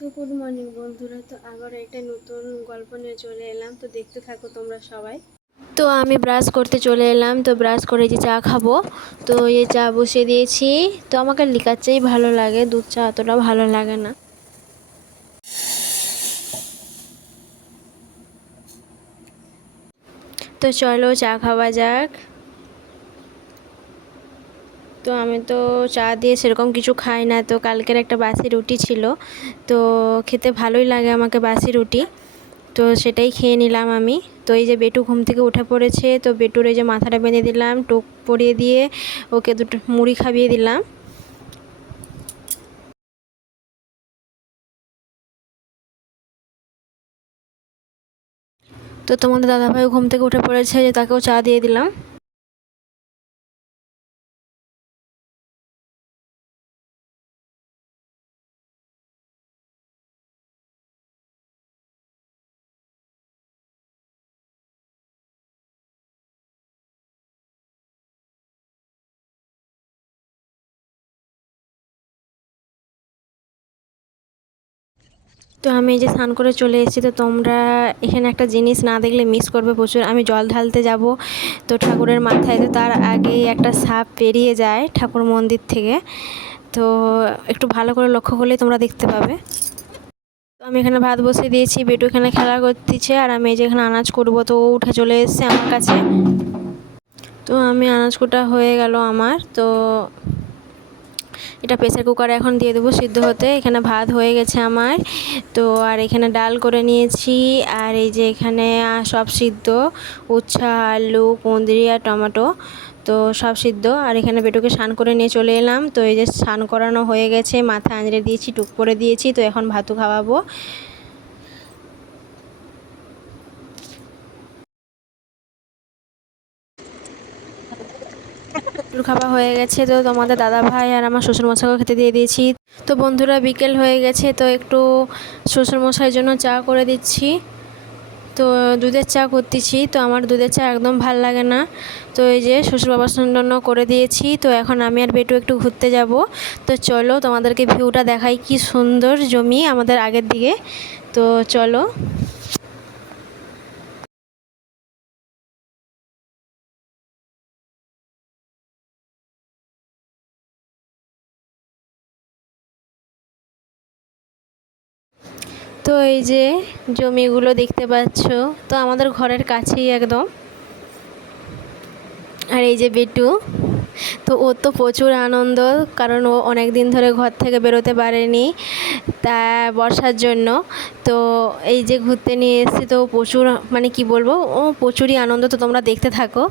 তো good morning বন্ধুরা, তো আবার একটা নতুন গল্প নিয়ে চলে এলাম। তো দেখতে থাকো তোমরা সবাই। তো আমি ব্রাশ করতে চলে এলাম। তো ব্রাশ করে যে চা খাবো, তো এই চা বসিয়ে দিয়েছি। তো আমাকে লিকার চাই ভালো লাগে, দুধ চা অতটা ভালো লাগে না। তো চলো চা খাওয়া যাক। তো আমি তো চা দিয়ে সেরকম কিছু খাই না, তো কালকের একটা বাসি রুটি ছিল, তো খেতে ভালোই লাগে আমাকে বাসি রুটি। তো সেটাই খেয়ে নিলাম আমি। তো এই যে বেটু ঘুম থেকে উঠে পড়েছে, তো বেটুর এই যে মাথাটা বেঁধে দিলাম, টোপ পরিয়ে দিয়ে ওকে দুটো মুড়ি খাইয়ে দিলাম। তো তোমাদের দাদাভাই ঘুম থেকে উঠে পড়েছে, যে তাকেও চা দিয়ে দিলাম। তো আমি এই যে স্নান করে চলে এসেছি। তো তোমরা এখানে একটা জিনিস না দেখলে মিস করবে প্রচুর। আমি জল ঢালতে যাব, তো ঠাকুরের মাথায়, তো তার আগেই একটা সাপ পেরিয়ে যায় ঠাকুর মন্দির থেকে। তো একটু ভালো করে লক্ষ্য করলেই তোমরা দেখতে পাবে। তো আমি এখানে ভাত বসিয়ে দিয়েছি, বেটু এখানে খেলা করতেছে, আর আমি এই যে এখানে আনাজ করবো, তো ও উঠে চলে এসেছে আমার কাছে। তো আমি আনাজ কোটা হয়ে গেল আমার। তো এটা প্রেসার কুকারে এখন দিয়ে দেবো সিদ্ধ হতে। এখানে ভাত হয়ে গেছে আমার। তো আর এখানে ডাল করে নিয়েছি, আর এই যে এখানে সব সিদ্ধ, উচ্ছে, আলু, কুঁদরি আর টমেটো, তো সব সিদ্ধ। আর এখানে বেটুকে স্নান করে নিয়ে চলে এলাম। তো এই যে স্নান করানো হয়ে গেছে, মাথা আঁচড়ে দিয়েছি, টুক করে দিয়েছি। তো এখন ভাতু খাওয়াবো। খাওয়া হয়ে গেছে, তো তোমাদের দাদা ভাই আর আমার শ্বশুরমশাইকে খেতে দিয়ে দিয়েছি। তো বন্ধুরা বিকেল হয়ে গেছে, তো একটু শ্বশুরমশাইয়ের জন্য চা করে দিচ্ছি। তো দুধের চা করতেছি, তো আমার দুধের চা একদম ভাল লাগে না। তো এই যে শ্বশুর বাবার জন্য করে দিয়েছি। তো এখন আমি আর বেটু একটু ঘুরতে যাব। তো চলো তোমাদেরকে ভিউটা দেখাই, কি সুন্দর জমি আমাদের আগের দিকে। তো চলো। তো এই যে জমিগুলো দেখতে পাচ্ছ, তো আমাদের ঘরের কাছেই একদম। আর এই যে বেটু, তো ওর তো প্রচুর আনন্দ, কারণ ও অনেক দিন ধরে ঘর থেকে বেরোতে পারেনি, তা বর্ষার জন্য। তো এই যে ঘুরতে নিয়ে এসেছি, তো প্রচুর, মানে কি বলবো, ও প্রচুরই আনন্দ। তো তোমরা দেখতে থাকো।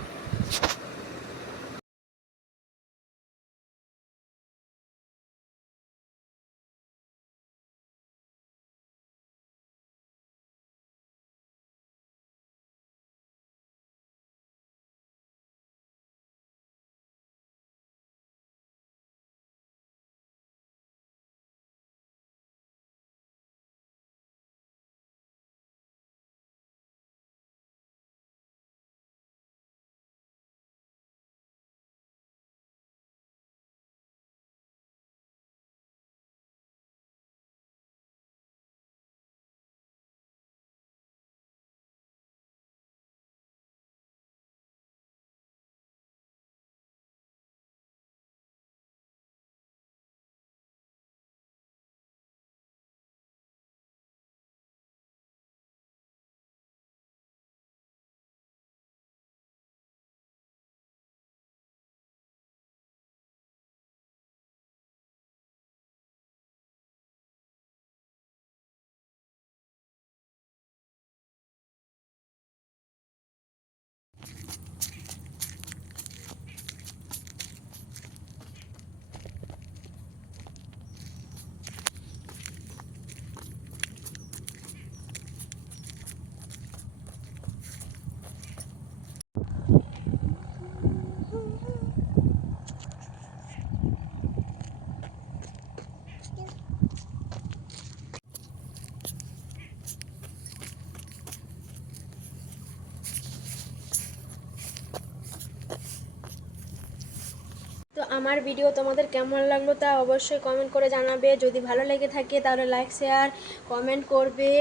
আমার ভিডিও তোমাদের কেমন লাগলো তা অবশ্যই কমেন্ট করে জানাবে। যদি ভালো লেগে থাকে তাহলে লাইক শেয়ার কমেন্ট করবে।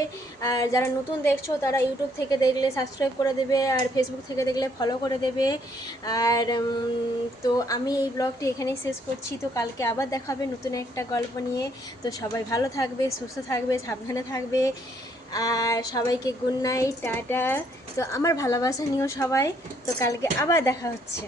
আর যারা নতুন দেখছো তারা ইউটিউব থেকে দেখলে সাবস্ক্রাইব করে দেবে, আর ফেসবুক থেকে দেখলে ফলো করে দেবে। আর তো আমি এই ব্লগটি এখানেই শেষ করছি। তো কালকে আবার দেখা হবে নতুন একটা গল্প নিয়ে। তো সবাই ভালো থাকবে, সুস্থ থাকবে, সাবধানে থাকবে। আর সবাইকে গুড নাইট, টাটা। তো আমার ভালোবাসা নিও সবাই। তো কালকে আবার দেখা হচ্ছে।